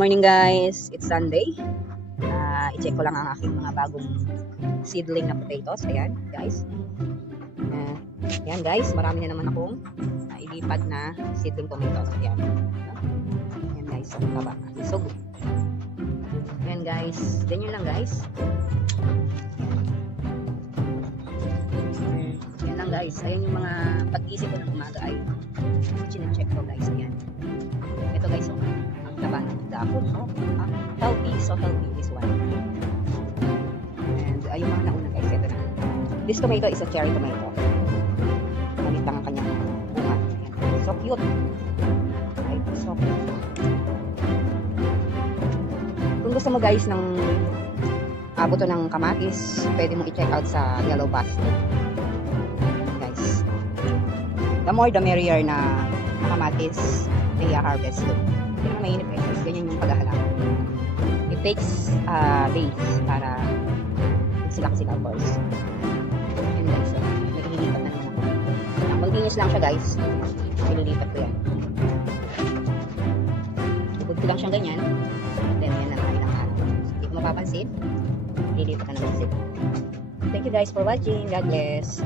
morning guys, it's Sunday. I-check ko lang ang aking mga bagong seedling na potatoes. Ayan guys. Ayan guys, marami na naman akong nailipad na seedling tomatoes. Ayan. Ayan guys, ang taba. So good. Ayan guys, ganyan lang guys. Ayan lang guys, ayan yung mga pag-isip ko ng umaga ay chine-check ko guys. Ayan. Ito guys, so, ang taba ng dahon. Healthy, so healthy this one. And yung mga nauna guys, ito na. This tomato is a cherry tomato. Malit lang ang kanyang bunga. Ayan. So cute. Right? So cute. Kung gusto mo guys ng buto ng kamatis, pwede mong i-check out sa Yellow Basket. Guys. The more the merrier na kamatis na i-harvest yun. Hindi naman mainip guys. Ganyan yung paghahalaman. It takes days para sila kasi of course. And guys, so, nililipat na naman ako. Mag-linis lang siya guys. Nililipat ko yan. Ikod ko lang siyang ganyan. Then yan na lang ilang araw. Hindi ko mapapansin. Nililipat na naman sila. Thank you guys for watching. God bless.